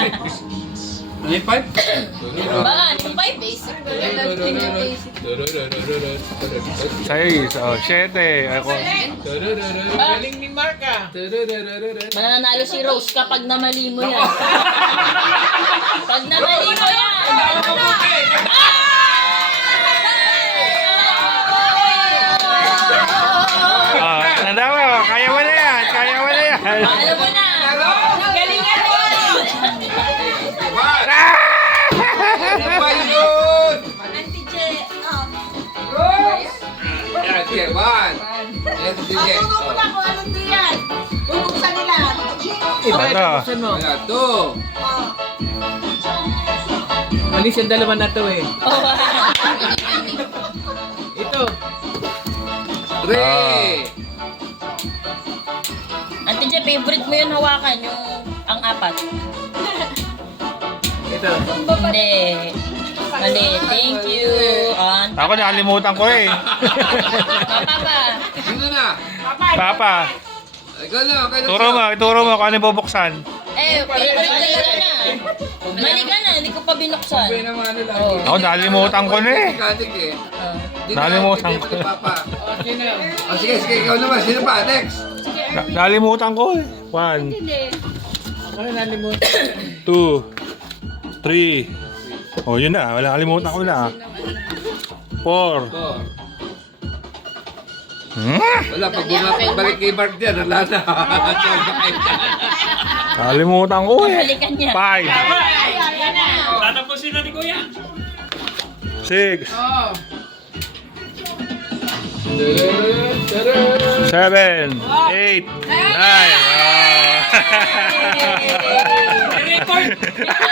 Ano yung 5? Baka, yung 5 basic. Sais, 7. Ako. Galing ni Marka. Mananalo si Rose kapag namali mo yan. Pag namali mo yan. Nadawa, kaya mo na yan. Kaya mo na yan. Alam mo na. Galingan mo. Auntie Je. Yan, sige, 1. Yan, sige. Tutulong ko na kung anong diyan. Bubuksan nila. Ano? Buksan mo. Wala, 2. Oh. Malis yung dalawa na to eh. Oh, Ito. 3. Auntie Je, favorite mo yun hawakan, yung ang 4. Ito. Hindi. Mali. Thank you. Ako nakalimutan ko eh. Papa ba? Sino na? Papa, Ikaw na, kayo na. ituro mo kung ano bubuksan. Mali ka na. Mali ka na, hindi ko pa binuksan. Sabi naman ano lang. Ako nakalimutan ko na eh. Katik eh. Di na, Nakalimutan hindi ko. mo ni Papa. Okay na. Sige, sige, ikaw naman. Sino pa? Next. Nakalimutan ko eh. 1, Ako na nalimutan. 2, 3. Oh, yun na. Wala kalimutan ko na. 4. 4. Wala, pag bumalik kay Mark dyan, wala na. Nakalimutan ko eh. Balikan niya. 5, Ayan na. 6, Oh. 7, 8, 9.